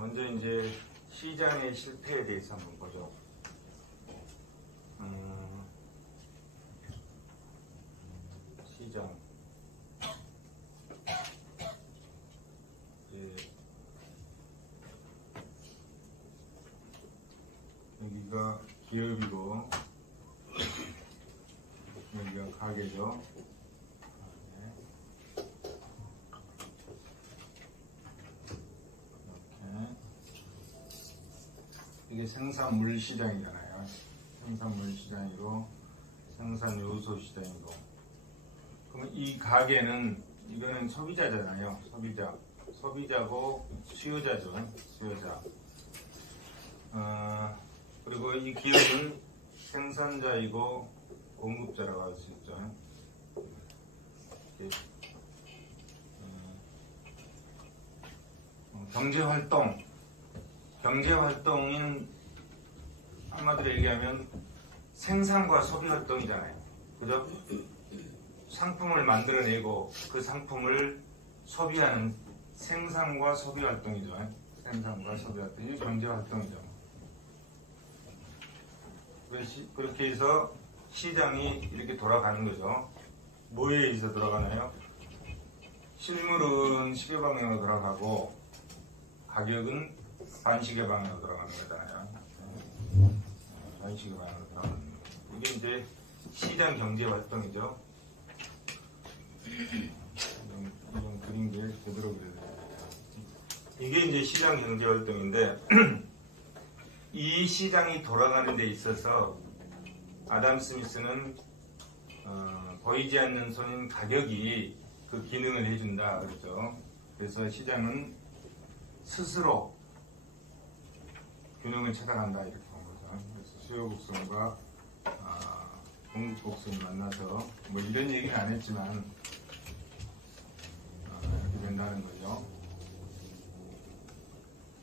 먼저 이제 시장의 실패에 대해서 한번 보죠. 시장. 여기가 기업이고, 여기가 가게죠. 이게 생산물 시장이잖아요. 생산물 시장이고 생산 요소 시장이고. 그러면 이 가게는 이거는 소비자잖아요. 소비자고 수요자죠. 수요자. 그리고 이 기업은 생산자이고 공급자라고 할 수 있죠. 경제활동인 한마디로 얘기하면 생산과 소비활동이잖아요. 그죠? 상품을 만들어내고 그 상품을 소비하는 생산과 소비활동이죠. 생산과 소비활동. 이게 경제활동이죠. 그렇게 해서 시장이 이렇게 돌아가는 거죠. 뭐에 의해서 돌아가나요? 실물은 시계 방향으로 돌아가고 가격은 반시계 방향으로 돌아가는 거잖아요. 반시계 방향으로 돌아가는 거. 이게 이제 시장 경제 활동이죠. 이런 그림들 제대로 그려야 돼요. 이게 이제 시장 경제 활동인데 이 시장이 돌아가는 데 있어서 아담 스미스는 보이지 않는 손인 가격이 그 기능을 해준다 그랬죠. 그래서 시장은 스스로 균형을 찾아간다 이렇게 본 거죠. 그래서 수요 곡선과 공급 곡선이 만나서 뭐 이런 얘기는 안 했지만 이렇게 된다는 거죠.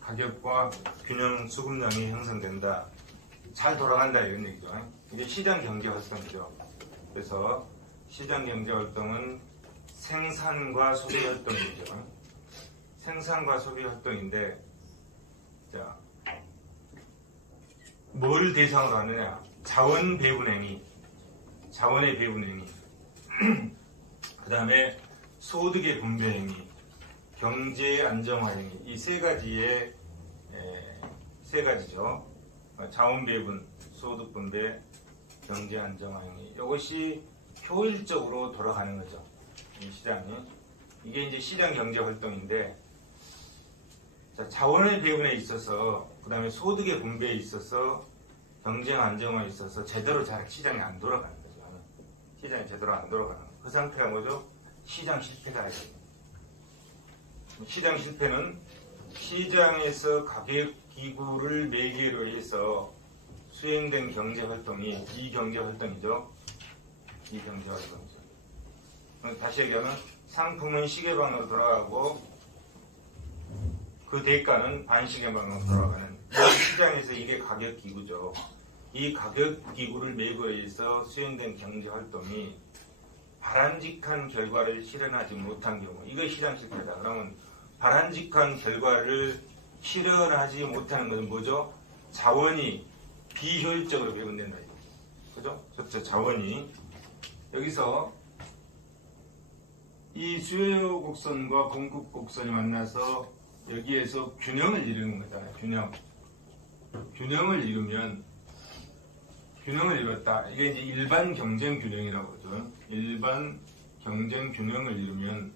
가격과 균형 수급량이 형성된다. 잘 돌아간다 이런 얘기죠. 이게 시장 경제 활동이죠. 그래서 시장 경제 활동은 생산과 소비 활동이죠. 생산과 소비 활동인데, 자, 뭘 대상으로 하느냐? 자원 배분 행위, 자원의 배분 행위, 그 다음에 소득의 분배 행위, 경제 안정화 행위, 이 세 가지죠. 자원 배분, 소득 분배, 경제 안정화 행위. 이것이 효율적으로 돌아가는 거죠. 이 시장이. 이게 이제 시장 경제 활동인데, 자, 자원의 배분에 있어서, 그 다음에 소득의 분배에 있어서, 경쟁 안정화에 있어서 제대로 잘 시장이 안 돌아가는 거죠. 시장이 제대로 안 돌아가는 거. 그 상태가 뭐죠? 시장 실패가 아니에요. 시장 실패는 시장에서 가격 기구를 매개로 해서 수행된 경제 활동이 이 경제 활동이죠. 이 경제 활동이죠. 다시 얘기하면 상품은 시계방으로 돌아가고 그 대가는 반시계방으로 돌아가는 시장에서 이게 가격 기구죠. 이 가격 기구를 매개로 해서 수행된 경제 활동이 바람직한 결과를 실현하지 못한 경우, 이거 시장 실패다. 그러면 바람직한 결과를 실현하지 못하는 것은 뭐죠? 자원이 비효율적으로 배분된다. 그죠? 저 자원이. 여기서 이 수요 곡선과 공급 곡선이 만나서 여기에서 균형을 이루는 거잖아요. 균형을 이뤘다. 이게 이제 일반 경쟁 균형이라고 그러죠. 일반 경쟁 균형을 이루면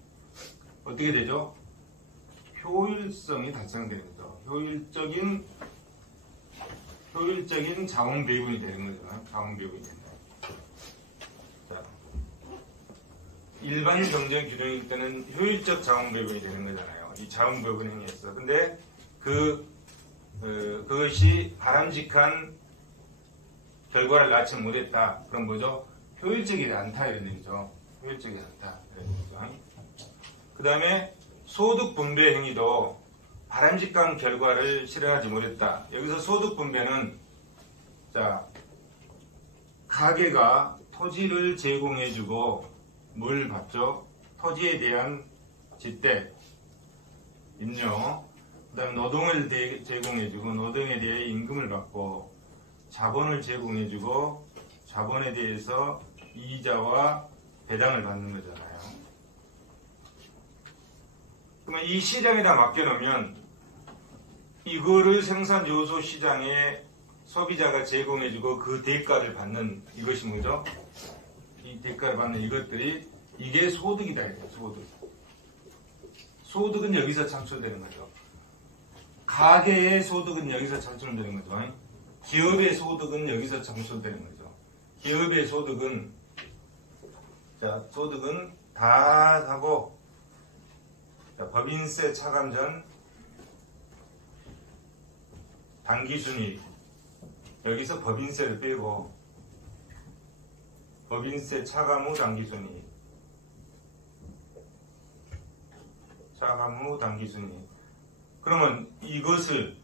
어떻게 되죠? 효율성이 달성되는 거죠. 효율적인 자원 배분이 되는 거죠. 자원 배분이 된다. 자, 일반 경쟁 균형일 때는 효율적 자원 배분이 되는 거잖아요. 이 자원 배분 행위에서. 근데 그것이 바람직한 결과를 낳지 못했다. 그럼 뭐죠? 효율적이지 않다 이런 얘기죠. 효율적이지 않다 이런 얘기죠. 그 다음에 소득 분배 행위도 바람직한 결과를 실현하지 못했다. 여기서 소득 분배는 자, 가게가 토지를 제공해주고 뭘 받죠? 토지에 대한 지대, 임료, 그다음에 노동을 제공해주고 노동에 대해 임금을 받고 자본을 제공해주고 자본에 대해서 이자와 배당을 받는 거잖아요. 그러면 이 시장에다 맡겨놓으면 이거를 생산 요소 시장에 소비자가 제공해주고 그 대가를 받는 이것이 뭐죠? 이 대가를 받는 이것들이 이게 소득이다. 소득. 소득은 여기서 창출되는 거죠. 가계의 소득은 여기서 창출되는 거죠. 기업의 소득은 여기서 창출되는 거죠. 기업의 소득은 소득은 다 하고 법인세 차감 전 당기순이익 여기서 법인세를 빼고 법인세 차감 후 당기순이익 차감 후 당기순이익 그러면 이것을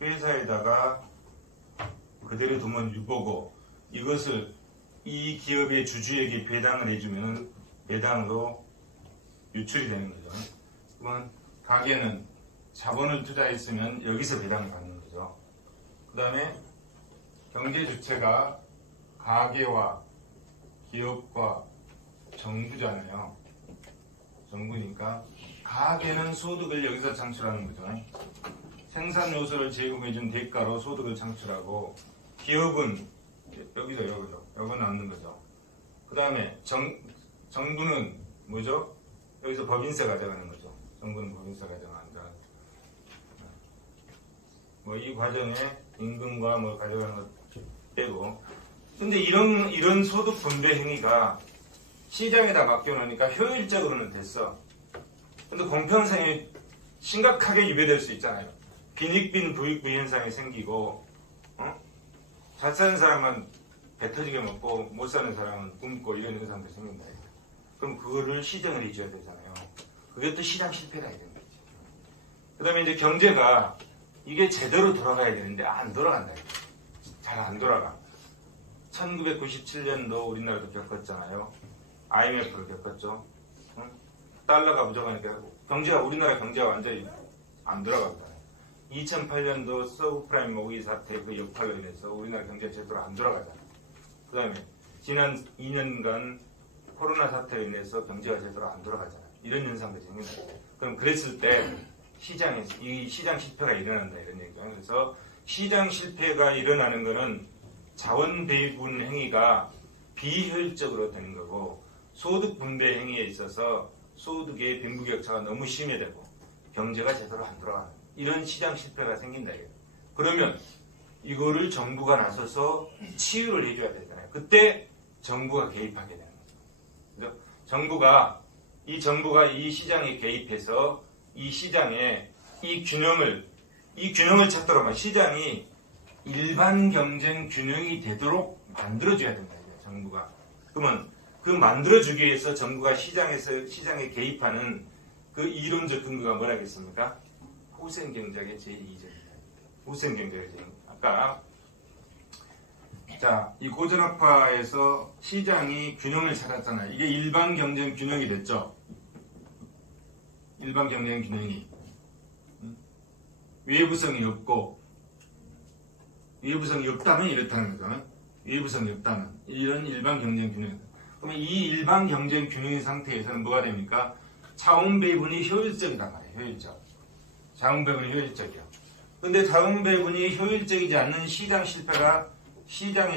회사에다가 그대로 두면 유보고 이것을 이 기업의 주주에게 배당을 해주면 배당으로 유출이 되는 거죠. 그러면 가게는 자본을 투자했으면 여기서 배당을 받는 거죠. 그 다음에 경제 주체가 가계와 기업과 정부잖아요. 정부니까 가계는 소득을 여기서 창출하는 거죠. 생산 요소를 제공해준 대가로 소득을 창출하고 기업은 여기서 여기서 낳는 거죠. 그 다음에 정부는 뭐죠? 여기서 법인세 가져가는 거죠. 정부는 법인세 가져간다. 뭐 이 과정에 임금과 뭐 가져가는 것 빼고. 근데 이런 소득 분배 행위가 시장에다 맡겨놓으니까 효율적으로는 됐어. 근데 공평성이 심각하게 유배될 수 있잖아요. 빈익빈 부익부 현상이 생기고, 잘 사는 사람은 배 터지게 먹고 못 사는 사람은 굶고 이런 현상도 생긴다. 그럼 그거를 시정을 해줘야 되잖아요. 그게 또 시장 실패가 되는 거지. 그 다음에 이제 경제가 이게 제대로 돌아가야 되는데 안 돌아간다. 잘 안 돌아가. 1997년도 우리나라도 겪었잖아요. IMF를 겪었죠. 달러가 부족하니까 우리나라 경제가 완전히 안 돌아갑니다. 2008년도 서브프라임 모기 사태 그 역할로 인해서 우리나라 경제가 제대로 안 돌아가잖아요. 그 다음에 지난 2년간 코로나 사태로 인해서 경제가 제대로 안 돌아가잖아요. 이런 현상도 생깁니다. 그럼 그랬을 때 시장에서 이 시장 실패가 일어난다 이런 얘기죠. 그래서 시장 실패가 일어나는 것은 자원 배분 행위가 비효율적으로 되는 거고 소득 분배 행위에 있어서 소득의 빈부격차가 너무 심해되고 경제가 제대로 안 돌아가는 이런 시장 실패가 생긴다. 그러면 이거를 정부가 나서서 치유를 해줘야 되잖아요. 그때 정부가 개입하게 되는 거죠. 그래서 정부가 이 시장에 개입해서 이 시장에 이 균형을 찾도록 말 시장이 일반 경쟁 균형이 되도록 만들어줘야 된다. 정부가. 그러면 그 만들어주기 위해서 정부가 시장에 개입하는 그 이론적 근거가 뭐라겠습니까? 후생경작의 제2조입니다. 후생경작의 제2조. 아까 이 고전학파에서 시장이 균형을 찾았잖아요. 이게 일반 경쟁 균형이 됐죠. 일반 경쟁 균형이 외부성이 없고 외부성이 없다면 이렇다는 거죠. 외부성이 없다면 이런 일반 경쟁 균형. 그러면 이 일반 경쟁 균형의 상태에서는 뭐가 됩니까? 자원 배분이 효율적이단 말이에요. 효율적. 자원 배분이 효율적이요. 근데 자원 배분이 효율적이지 않는 시장의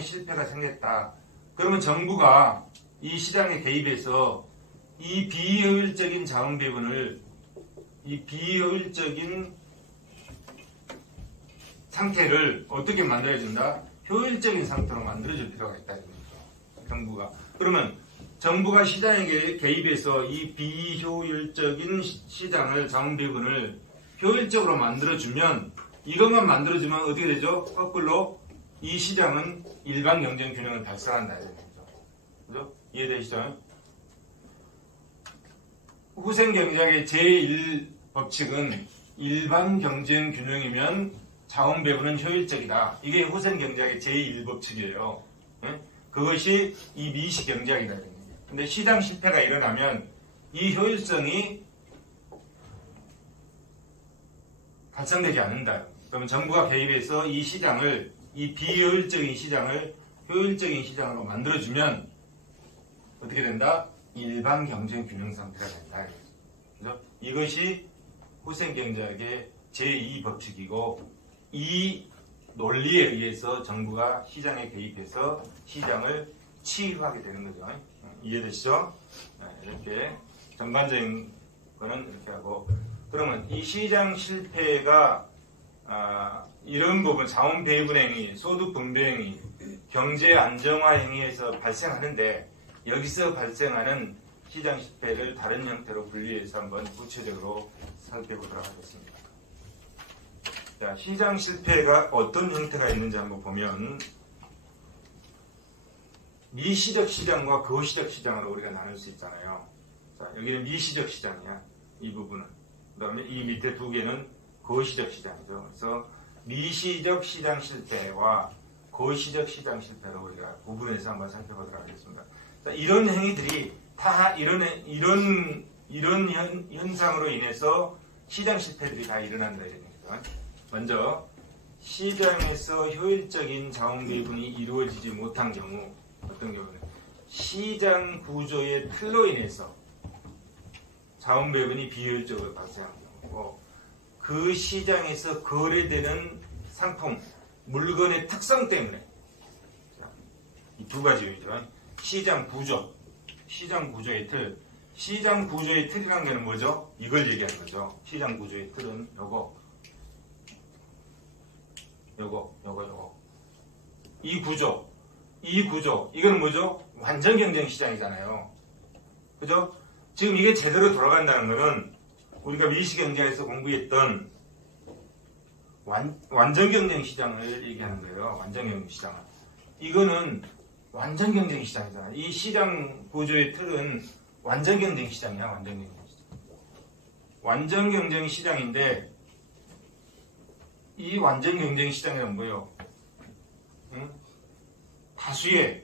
실패가 생겼다. 그러면 정부가 이 시장에 개입해서 이 비효율적인 자원 배분을 이 비효율적인 상태를 어떻게 만들어준다? 효율적인 상태로 만들어줄 필요가 있다. 정부가. 그러면 정부가 시장에 개입해서 이 비효율적인 시장을 자원 배분을 효율적으로 만들어주면 이것만 만들어주면 어떻게 되죠? 거꾸로 이 시장은 일반 경쟁 균형을 달성한다. 그죠? 이해되시죠? 후생경제학의 제1법칙은 일반 경쟁 균형이면 자원 배분은 효율적이다. 이게 후생경제학의 제1법칙이에요. 그것이 이 미시경제학이다. 근데 시장 실패가 일어나면 이 효율성이 발생되지 않는다. 그러면 정부가 개입해서 이 시장을, 이 비효율적인 시장을 효율적인 시장으로 만들어주면 어떻게 된다? 일반 경쟁 균형 상태가 된다. 그죠? 이것이 후생경제학의 제2법칙이고 이 논리에 의해서 정부가 시장에 개입해서 시장을 치유하게 되는 거죠. 이해되시죠? 이렇게 전반적인 거는 이렇게 하고, 그러면 이 시장 실패가 이런 부분 자원 배분 행위, 소득 분배 행위, 경제 안정화 행위에서 발생하는데 여기서 발생하는 시장 실패를 다른 형태로 분리해서 한번 구체적으로 살펴보도록 하겠습니다. 자, 시장 실패가 어떤 형태가 있는지 한번 보면 미시적 시장과 거시적 시장으로 우리가 나눌 수 있잖아요. 자, 여기는 미시적 시장이야. 이 부분은. 그 다음에 이 밑에 두 개는 거시적 시장이죠. 그래서 미시적 시장 실패와 거시적 시장 실패로 우리가 구분해서 한번 살펴보도록 하겠습니다. 자, 이런 행위들이 다 이런 현상으로 인해서 시장 실패들이 다 일어난다 이런 얘기죠. 먼저 시장에서 효율적인 자원 배분이 이루어지지 못한 경우, 어떤 경우는 시장 구조의 틀로 인해서 자원 배분이 비효율적으로 발생하는 경우고, 그 시장에서 거래되는 상품, 물건의 특성 때문에, 이 두 가지 요인이죠. 시장 구조, 시장 구조의 틀. 시장 구조의 틀이라는 게 뭐죠? 이걸 얘기하는 거죠. 시장 구조의 틀은 요거. 이 구조. 이건 뭐죠? 완전 경쟁 시장이잖아요. 그죠? 지금 이게 제대로 돌아간다는 거는 우리가 미시경제에서 공부했던 완전 경쟁 시장을 얘기하는 거예요. 완전 경쟁 시장은. 이거는 완전 경쟁 시장이잖아. 이 시장 구조의 틀은 완전 경쟁 시장이야. 완전 경쟁 시장. 완전 경쟁 시장인데 이 완전 경쟁 시장이란 뭐예요? 응? 다수의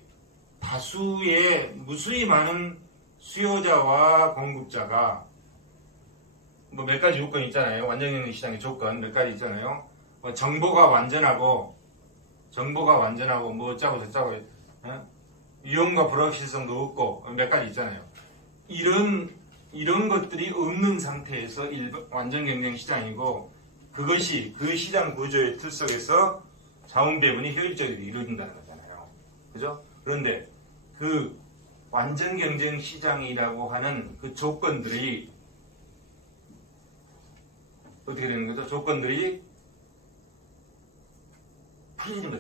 무수히 많은 수요자와 공급자가 뭐 몇 가지 요건이 있잖아요. 완전 경쟁 시장의 조건 몇 가지 있잖아요. 뭐 정보가 완전하고 뭐 어쩌고 저쩌고, 위험과 불확실성도 없고 몇 가지 있잖아요. 이런 것들이 없는 상태에서 완전 경쟁 시장이고, 그것이 그 시장 구조의 틀 속에서 자원 배분이 효율적으로 이루어진다는 거잖아요. 그죠? 그런데 그 완전 경쟁 시장이라고 하는 그 조건들이 어떻게 되는 거죠? 조건들이 풀리는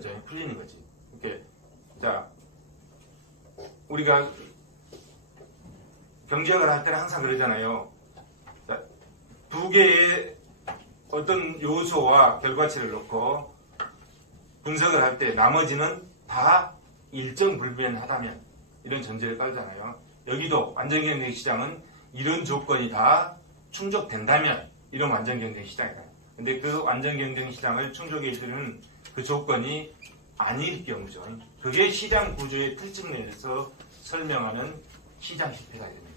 거지. 이렇게. 자, 우리가 경제학을 할 때는 항상 그러잖아요. 자, 두 개의 어떤 요소와 결과치를 놓고 분석을 할 때 나머지는 다 일정불변하다면, 이런 전제를 깔잖아요. 여기도 완전경쟁 시장은 이런 조건이 다 충족된다면 이런 완전경쟁 시장이다. 근데 그 완전경쟁 시장을 충족해주는 그 조건이 아닐 경우죠. 그게 시장 구조의 특징 내에서 설명하는 시장 실패가 됩니다.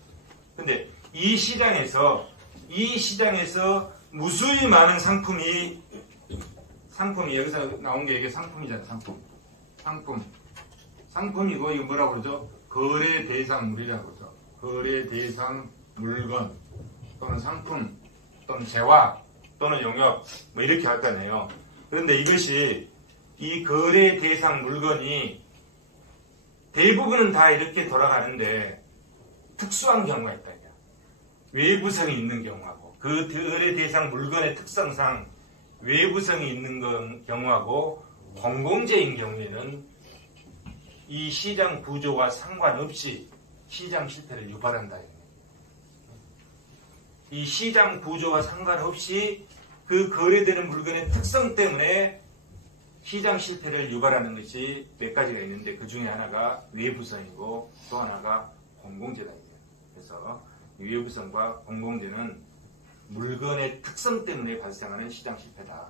근데 이 시장에서 무수히 많은 상품이 여기서 나온 게 이게 상품이잖아. 상품이고 이거 뭐라고 그러죠? 거래 대상물이라고 그러죠. 거래 대상 물건 또는 상품 또는 재화 또는 용역 뭐 이렇게 할 거네요. 그런데 이것이 이 거래 대상 물건이 대부분은 다 이렇게 돌아가는데 특수한 경우가 있다. 외부성이 있는 경우하고, 그 거래 대상 물건의 특성상 외부성이 있는 경우하고 공공재인 경우에는 이 시장 구조와 상관없이 시장 실패를 유발한다. 이 시장 구조와 상관없이 그 거래되는 물건의 특성 때문에 시장 실패를 유발하는 것이 몇 가지가 있는데, 그 중에 하나가 외부성이고 또 하나가 공공재다. 그래서 외부성과 공공재는 물건의 특성 때문에 발생하는 시장 실패다.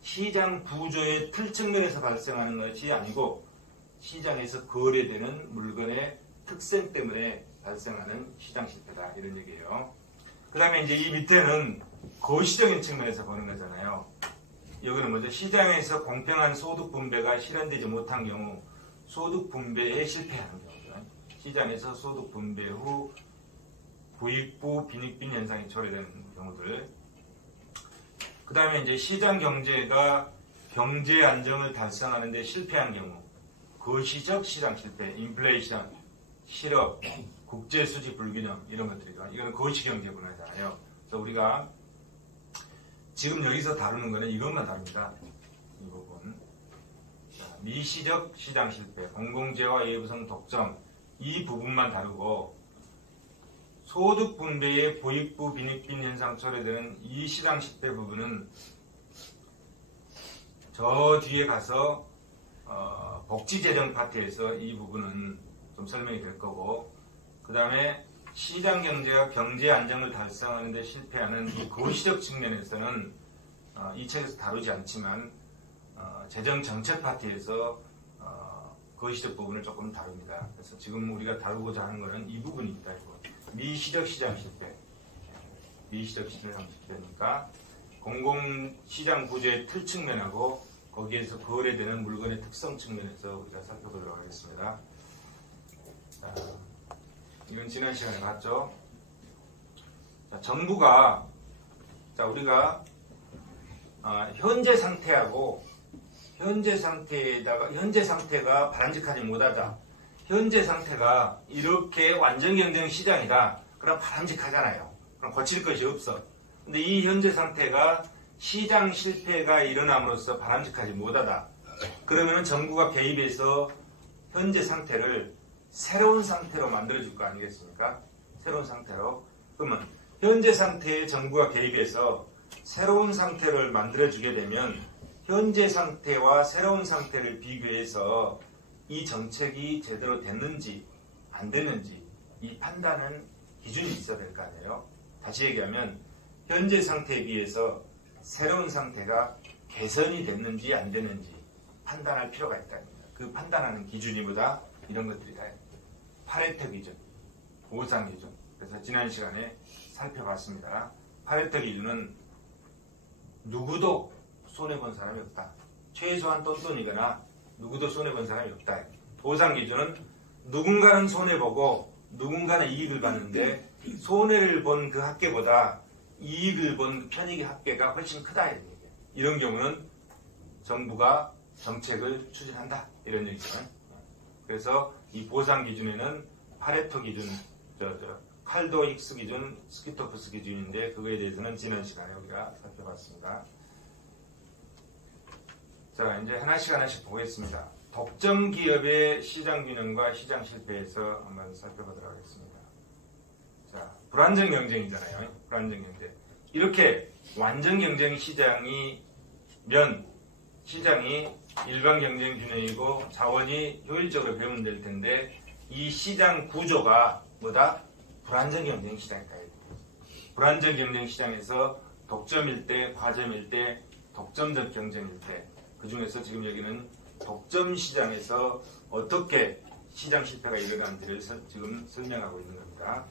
시장 구조의 틀 측면에서 발생하는 것이 아니고 시장에서 거래되는 물건의 특성 때문에 발생하는 시장 실패다. 이런 얘기예요. 그 다음에 이제 이 밑에는 거시적인 측면에서 보는 거잖아요. 여기는 뭐죠? 시장에서 공평한 소득 분배가 실현되지 못한 경우 소득 분배에 실패하는 경우죠. 시장에서 소득 분배 후 부익부 빈익빈 현상이 초래되는 경우들. 그 다음에 이제 시장 경제가 경제 안정을 달성하는 데 실패한 경우 거시적 시장 실패, 인플레이션, 실업, 국제 수지 불균형 이런 것들이죠. 이거는 거시 경제 분야잖아요. 그래서 우리가 지금 여기서 다루는 거는 이것만 다룹니다. 이 부분. 미시적 시장 실패, 공공재와 예부성 독점 이 부분만 다루고 소득 분배의 부익부 빈익빈 현상 초래되는 이 시장 실패 부분은 저 뒤에 가서 복지재정 파트에서 이 부분은 좀 설명이 될 거고, 그 다음에 시장 경제가 경제 안정을 달성하는 데 실패하는 이 거시적 측면에서는 이 책에서 다루지 않지만 재정 정책 파트에서 거시적 부분을 조금 다룹니다. 그래서 지금 우리가 다루고자 하는 것은 이 부분입니다. 미시적 시장 실패, 미시적 시장 실패니까 공공시장 구조의 틀 측면하고 거기에서 거래되는 물건의 특성 측면에서 우리가 살펴보도록 하겠습니다. 자, 이건 지난 시간에 봤죠. 자, 정부가 우리가 현재 상태하고 현재 상태가 바람직하지 못하다. 현재 상태가 이렇게 완전 경쟁 시장이다. 그럼 바람직하잖아요. 그럼 고칠 것이 없어. 근데 이 현재 상태가 시장 실패가 일어남으로써 바람직하지 못하다. 그러면 정부가 개입해서 현재 상태를 새로운 상태로 만들어줄 거 아니겠습니까? 새로운 상태로. 그러면 현재 상태에 정부가 개입해서 새로운 상태를 만들어주게 되면 현재 상태와 새로운 상태를 비교해서 이 정책이 제대로 됐는지 안 됐는지 이 판단은 기준이 있어야 될 거 아니에요. 다시 얘기하면 현재 상태에 비해서 새로운 상태가 개선이 됐는지 안 됐는지 판단할 필요가 있다입니다. 그 판단하는 기준이 뭐다? 이런 것들이다. 파레토 기준, 보상 기준. 그래서 지난 시간에 살펴봤습니다. 파레토 기준은 누구도 손해본 사람이 없다. 최소한 똔똔이거나 누구도 손해본 사람이 없다. 보상 기준은 누군가는 손해보고 누군가는 이익을 봤는데 손해를 본 그 학계보다 이익을 본 편익의 학계가 훨씬 크다. 이런 경우는 정부가 정책을 추진한다. 이런 얘기죠. 그래서 이 보상 기준에는 파레토 기준, 칼도 힉스 기준, 스키토프스 기준인데 그거에 대해서는 지난 시간에 우리가 살펴봤습니다. 자, 이제 하나씩 보겠습니다. 독점 기업의 시장 균형과 시장 실패에서 한번 살펴보도록 하겠습니다. 자, 불안정 경쟁이잖아요. 불안정 경쟁. 이렇게 완전 경쟁 시장이 일반 경쟁 균형이고 자원이 효율적으로 배분될 텐데 이 시장 구조가 뭐다? 불안정 경쟁 시장이다. 불안정 경쟁 시장에서 독점일 때, 과점일 때, 독점적 경쟁일 때, 그 중에서 지금 여기는 독점 시장에서 어떻게 시장 실패가 일어나는지를 지금 설명하고 있는 겁니다.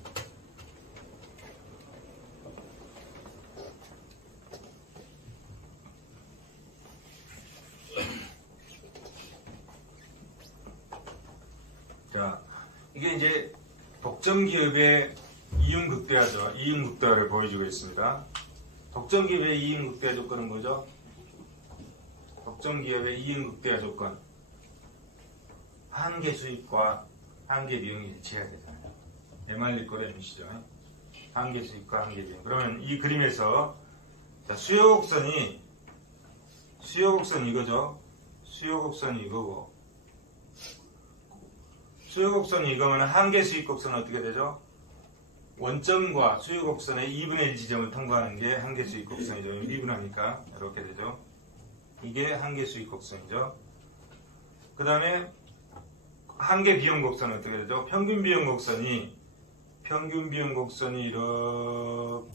자, 이게 이제 독점 기업의 이윤 극대화죠. 이윤 극대화를 보여주고 있습니다. 독점 기업의 이윤 극대화 조건은 뭐죠? 독점 기업의 이윤 극대화 조건. 한계 수익과 한계 비용이 일치해야 되잖아요. MR 리콜의 MC죠. 한계 수익과 한계 비용. 그러면 이 그림에서 자, 수요 곡선이 이거죠. 수요 곡선이 이거고 수요 곡선이 이거면 한계 수익 곡선은 어떻게 되죠? 원점과 수요 곡선의 2분의 1 지점을 통과하는 게 한계 수익 곡선이죠. 2분하니까 이렇게 되죠. 이게 한계 수익 곡선이죠. 그 다음에 한계 비용 곡선은 어떻게 되죠? 평균 비용 곡선이 이렇게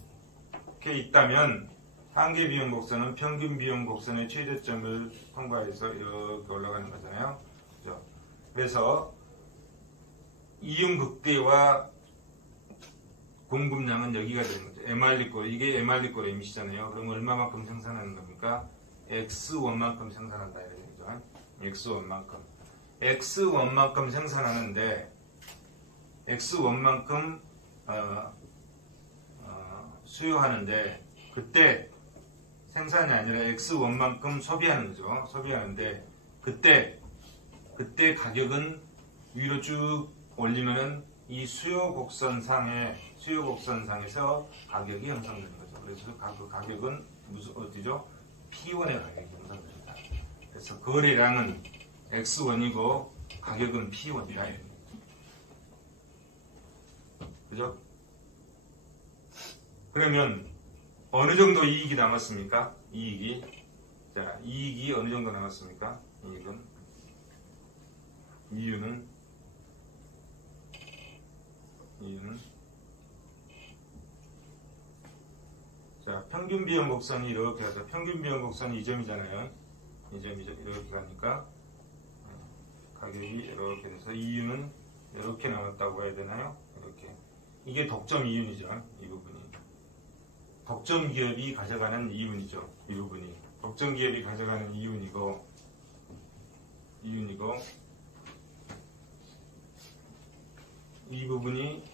있다면 한계 비용 곡선은 평균 비용 곡선의 최저점을 통과해서 이렇게 올라가는 거잖아요. 그죠? 그래서 이윤 극대화 공급량은 여기가 되는 거죠. MRD꼴, 이게 MRD꼴 M이시잖아요. 그럼 얼마만큼 생산하는 겁니까? X1만큼 생산한다 이런 얘기죠. X1만큼. X1만큼 생산하는데 X1만큼 수요하는데 그때 생산이 아니라 X1만큼 소비하는 거죠. 소비하는데 그때 가격은 위로 쭉 올리면은 이 수요 곡선상에서 가격이 형성되는 거죠. 그래서 그 가격은 무슨 어디죠? P1의 가격이 형성됩니다. 그래서 거래량은 X1이고 가격은 P1이다. 그죠? 그러면 어느 정도 이익이 남았습니까? 이익이 어느 정도 남았습니까? 이유는 자, 평균 비용 곡선이 이렇게 하죠. 평균 비용 곡선이 이 점이잖아요. 이 점이죠. 이렇게 가니까 가격이 이렇게 돼서 이윤은 이렇게 나왔다고 해야 되나요? 이렇게. 이게 독점 이윤이죠. 이 부분이. 독점 기업이 가져가는 이윤이죠. 이 부분이. 독점 기업이 가져가는 이윤이고 이 부분이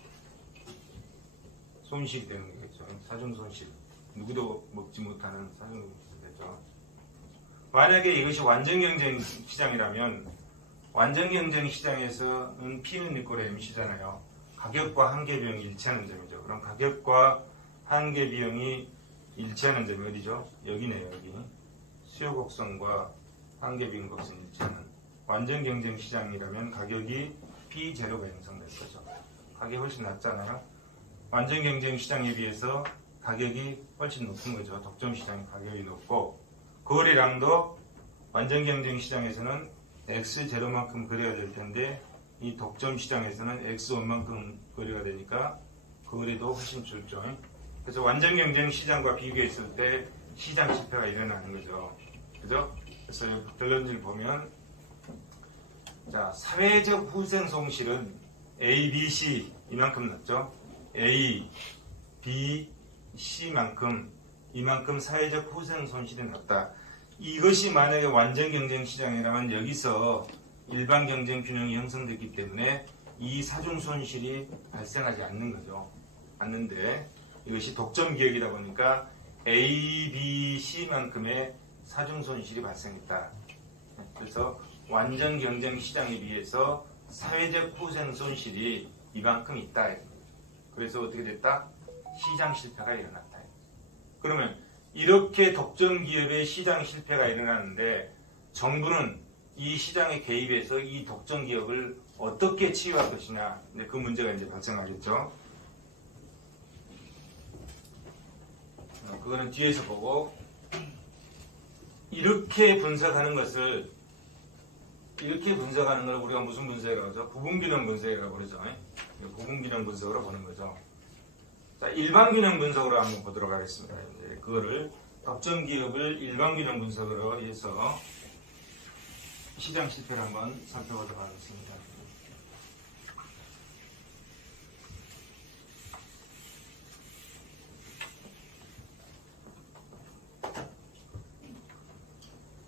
손실이 되는 거겠죠. 사중 손실. 누구도 먹지 못하는 사중 손실이 되죠. 만약에 이것이 완전 경쟁 시장이라면 완전 경쟁 시장에서는 P는 니꼴 M이잖아요. 가격과 한계 비용이 일치하는 점이죠. 그럼 가격과 한계 비용이 일치하는 점이 어디죠? 여기네요. 여기. 수요 곡선과 한계 비용 곡선이 일치하는 완전 경쟁 시장이라면 가격이 P0가 형성될 거죠. 가격이 훨씬 낮잖아요. 완전 경쟁 시장에 비해서 가격이 훨씬 높은 거죠. 독점 시장 가격이 높고 거래량도 완전 경쟁 시장에서는 X0만큼 거래가 될 텐데 이 독점 시장에서는 X1만큼 거래가 되니까 거래도 훨씬 줄죠. 그래서 완전 경쟁 시장과 비교했을 때 시장 실패가 일어나는 거죠. 그죠? 그래서 결론을 보면 자, 사회적 후생 손실은 A, B, C 이만큼 났죠. A, B, C만큼 이만큼 사회적 후생 손실이 났다. 이것이 만약에 완전 경쟁 시장이라면 여기서 일반 경쟁 균형이 형성됐기 때문에 이 사중 손실이 발생하지 않는 거죠. 않는데 이것이 독점 기업이다 보니까 A, B, C만큼의 사중 손실이 발생했다. 그래서 완전 경쟁 시장에 비해서 사회적 후생 손실이 이만큼 있다. 그래서 어떻게 됐다? 시장 실패가 일어났다. 그러면 이렇게 독점 기업의 시장 실패가 일어나는데 정부는 이 시장에 개입해서 이 독점 기업을 어떻게 치유할 것이냐. 그 문제가 이제 발생하겠죠. 그거는 뒤에서 보고 이렇게 분석하는 것을 우리가 무슨 분석이라고 하죠? 부분균형 분석이라고 그러죠. 부분균형 분석으로 보는 거죠. 자, 일반균형 분석으로 한번 보도록 하겠습니다. 이제 그거를 독점 기업을 일반균형 분석으로 해서 시장 실패를 한번 살펴보도록 하겠습니다.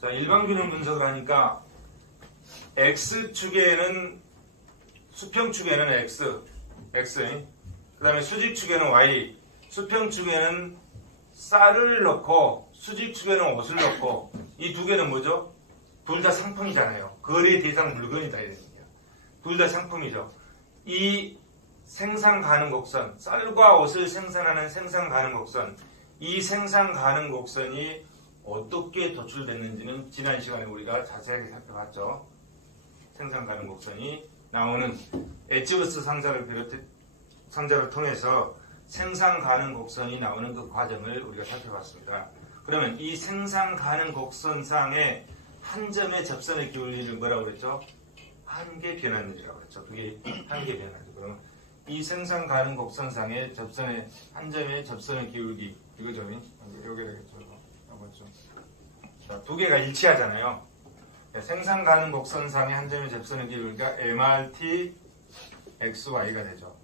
자, 일반균형 분석을 하니까 X축에는 수평축에는 X, 그 다음에 수직축에는 Y, 수평축에는 쌀을 넣고 수직축에는 옷을 넣고 이 두 개는 뭐죠? 둘 다 상품이잖아요. 거래 대상 물건이다. 둘 다 상품이죠. 이 생산 가능 곡선, 쌀과 옷을 생산하는 생산 가능 곡선, 이 생산 가능 곡선이 어떻게 도출됐는지는 지난 시간에 우리가 자세하게 살펴봤죠. 생산 가능 곡선이 나오는 엣지버스 상자를 통해서 생산 가능 곡선이 나오는 그 과정을 우리가 살펴봤습니다. 그러면 이 생산 가능 곡선상의 한 점의 접선의 기울기를 뭐라고 그랬죠? 한계 변환율이라고 그랬죠. 그게 한계 변환율. 그러면 이 생산 가능 곡선상의 한 점의 접선의 기울기 이거죠. 여기 되겠죠. 자, 두 개가 일치하잖아요. 생산 가능 곡선상의 한 점의 접선의 기울기가 MRT XY가 되죠.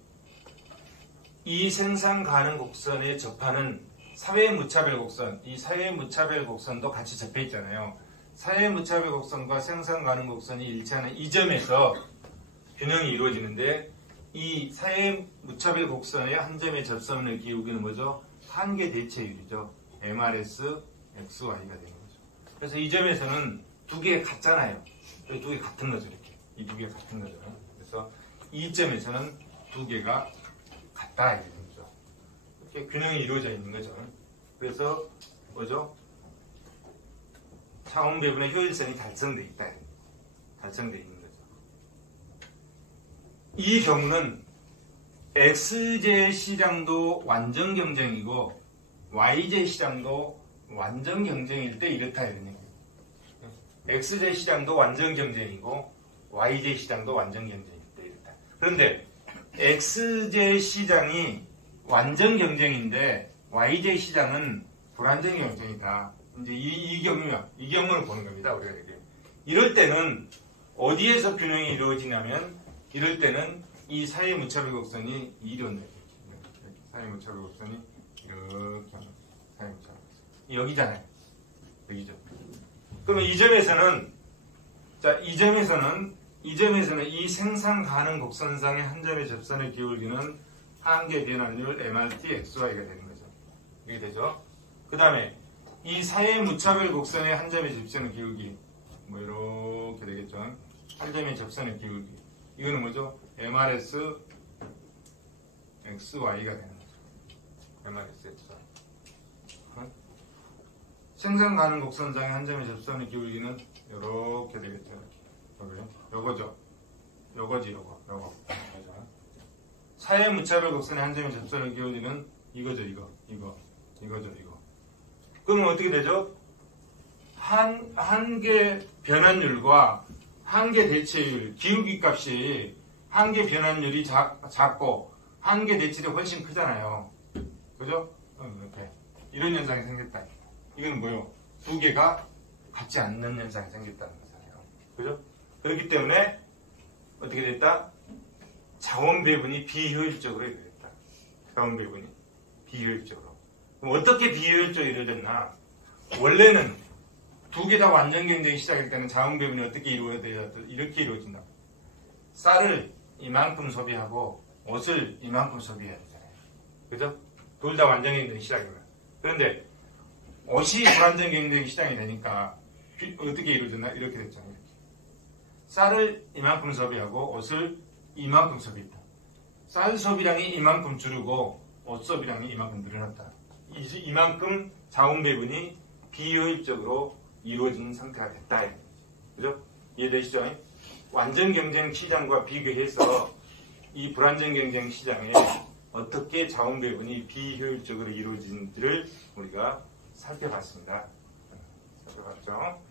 이 생산 가능 곡선에 접하는 사회 무차별 곡선, 이 사회 무차별 곡선도 같이 접해 있잖아요. 사회 무차별 곡선과 생산 가능 곡선이 일치하는 이 점에서 균형이 이루어지는데, 이 사회 무차별 곡선의 한 점의 접선의 기울기는 뭐죠? 한계 대체율이죠. MRS XY가 되는 거죠. 그래서 이 점에서는 두 개 같잖아요. 두 개 같은 거죠, 이렇게. 이 두 개 같은 거죠. 그래서 이 점에서는 두 개가 같다, 이렇게 되죠. 이렇게 균형이 이루어져 있는 거죠. 그래서 뭐죠? 차원 배분의 효율성이 달성돼 있다. 달성돼 있는 거죠. 이 경우는 X제 시장도 완전 경쟁이고 Y제 시장도 완전 경쟁일 때 이렇다, 이런 얘기예요. X제 시장도 완전 경쟁이고 Y제 시장도 완전 경쟁일 때 이렇다. 그런데 X제 시장이 완전 경쟁인데 Y제 시장은 불완전 경쟁이다. 이제 이 경우를 보는 겁니다. 우리가 이럴 때는 어디에서 균형이 이루어지냐면, 이럴 때는 이 사회 무차별 곡선이 이런 사회 무차별 곡선이 이렇게 사회 무차별 곡선 여기잖아요. 여기죠. 그러면 이 점에서는 이 생산 가능 곡선상의 한 점의 접선의 기울기는 한계 변환율 MRT XY가 되는 거죠. 이게 되죠. 그 다음에 이 사회 무차별 곡선의 한 점의 접선의 기울기, 뭐 이렇게 되겠죠. 한 점의 접선의 기울기. 이거는 뭐죠? MRS XY가 되는 거죠. MRS XY. 생산 가능 곡선상의 한 점의 접선의 기울기는 이렇게 되겠죠. 요거죠. 요거. 사회 무차별 곡선의 한 점의 접선의 기울기는 이거죠. 이거죠. 그러면 어떻게 되죠? 한계 변환율과 한계 대체율, 기울기 값이 한계 변환율이 작고 한계 대체율이 훨씬 크잖아요. 그죠? 이렇게. 이런 현상이 생겼다. 이건 뭐요? 두 개가 같지 않는 현상이 생겼다는 거잖아요. 그죠? 그렇기 때문에 어떻게 됐다? 자원 배분이 비효율적으로 이루어졌다. 자원 배분이 비효율적으로. 그럼 어떻게 비효율적으로 이루어졌나? 원래는 두 개 다 완전 경쟁이 시작할 때는 자원 배분이 어떻게 이루어져야 돼? 이렇게 이루어진다. 쌀을 이만큼 소비하고 옷을 이만큼 소비해야 되잖아요. 그죠? 둘 다 완전 경쟁이 시작이면. 그런데 옷이 불완전 경쟁이 시작이 되니까 어떻게 이루어졌나? 이렇게 됐잖아요. 쌀을 이만큼 소비하고 옷을 이만큼 소비했다. 쌀 소비량이 이만큼 줄고 옷 소비량이 이만큼 늘어났다. 이만큼 자원 배분이 비효율적으로 이루어진 상태가 됐다. 그죠? 이해되시죠? 완전 경쟁 시장과 비교해서 이 불완전 경쟁 시장에 어떻게 자원 배분이 비효율적으로 이루어진지를 우리가 살펴봤습니다. 살펴봤죠?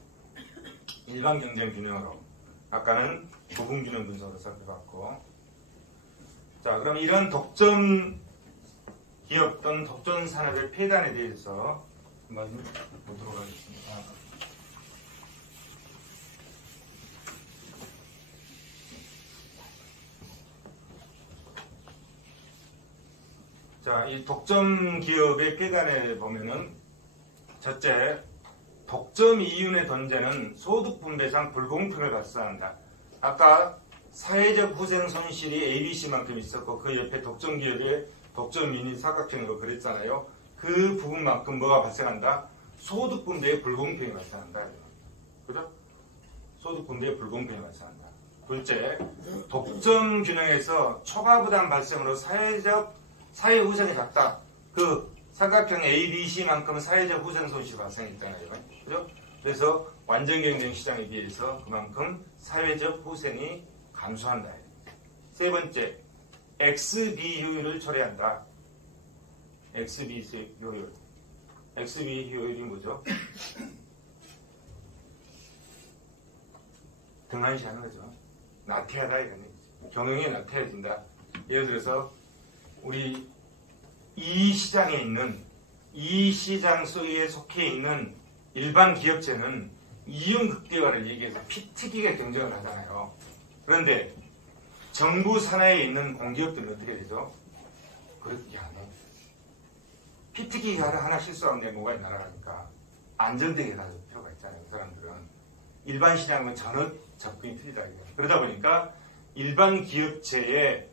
일반 경쟁 균형으로. 아까는 부분 균형 분석으로 살펴봤고. 자, 그럼 이런 독점 기업 또는 독점 산업의 폐단에 대해서 한번 보도록 하겠습니다. 자, 이 독점 기업의 폐단에 보면은 첫째, 독점 이윤의 던제는 소득 분배상 불공평을 발생한다. 아까 사회적 후생 손실이 ABC만큼 있었고 그 옆에 독점 기업의 독점 이윤이 삼각형으로 그랬잖아요. 그 부분만큼 뭐가 발생한다? 소득 분배의 불공평이 발생한다. 그죠? 소득 분배의 불공평이 발생한다. 둘째, 독점 균형에서 초과 부담 발생으로 사회 후생이 작다. 그 삼각형 ABC만큼 사회적 후생 손실이 발생했잖아요. 그죠? 그래서 완전 경쟁 시장에 비해서 그만큼 사회적 후생이 감소한다. 세 번째, XB 효율을 초래한다. XB 효율. XB 효율이 뭐죠? 등한시하는 거죠. 나태하다 이런 얘기죠. 경영이 나태해진다. 예를 들어서 우리 이 시장에 있는 이 시장 속에 속해 있는 일반 기업체는 이윤 극대화를 얘기해서 피 튀기게 경쟁을 하잖아요. 그런데 정부 산하에 있는 공기업들은 어떻게 되죠? 그렇게 안 해. 피트기 하나 실수하면 내 뭐가 날아가니까 안전되게 해줄 필요가 있잖아요. 그 사람들은. 일반 시장은 전혀 접근이 틀리다. 그러다 보니까 일반 기업체의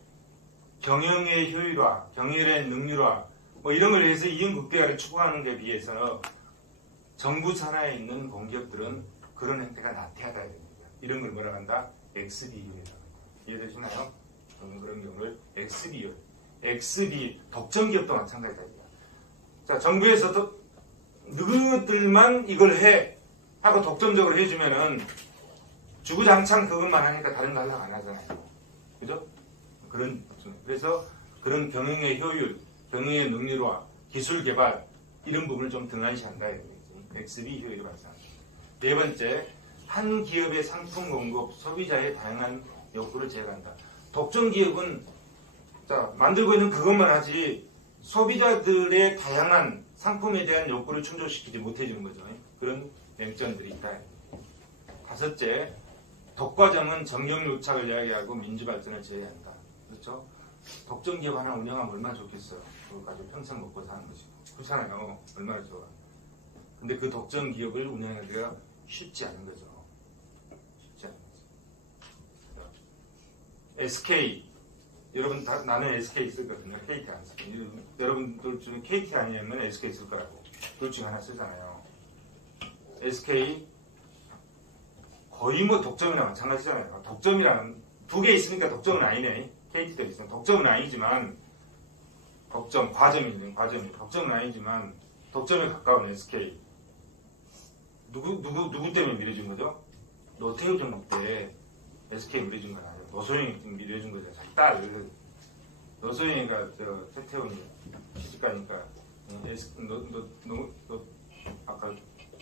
경영의 효율화, 경영의 능률화, 뭐 이런 걸 위해서 이윤 극대화를 추구하는 데 비해서 정부 산하에 있는 공기업들은 그런 행태가 나태하다. 이런 걸 뭐라 한다? XB율이라고 한다. 이해되시나요? 그런 경우를 XB율. XB, 독점기업도 마찬가지다. 자, 정부에서도 누구들만 이걸 해 하고 독점적으로 해주면은 주구장창 그것만 하니까 다른 거 하려고 안 하잖아요. 그죠? 그래서 그런 경영의 효율, 경영의 능률화, 기술 개발 이런 부분을 좀 등한시한다. XB 효율이 발생합니다. 네 번째, 한 기업의 상품 공급, 소비자의 다양한 욕구를 제어한다. 독점 기업은 자, 만들고 있는 그것만 하지 소비자들의 다양한 상품에 대한 욕구를 충족시키지 못해주는 거죠. 그런 맹점들이 있다. 다섯째, 독과점은 정경유착을 이야기하고 민주발전을 제외한다. 그렇죠? 독점 기업 하나 운영하면 얼마나 좋겠어요. 그거 가지고 평생 먹고 사는 것이고. 그렇잖아요. 얼마나 좋아. 근데 그 독점 기업을 운영하기가 쉽지 않은 거죠. 쉽지 않은 거죠. SK. 여러분 다 나는 SK 있을 거거든요. KT 안 쓸 거예요. 여러분들 중에 KT 아니면 SK 있을 거라고. 둘 중 하나 쓰잖아요. SK 거의 뭐 독점이나 마찬가지잖아요. 독점이랑 두 개 있으니까 독점은 아니네. KT도 있으면 독점은 아니지만 과점이 독점은 아니지만 독점에 가까운 SK 누구 때문에 밀어준 거죠? 노태우 정부 때 SK 밀어준 건 아니에요. 노소영이 밀어준 거죠. 자기 딸 노소영이가 최태원이 시집가니까 아까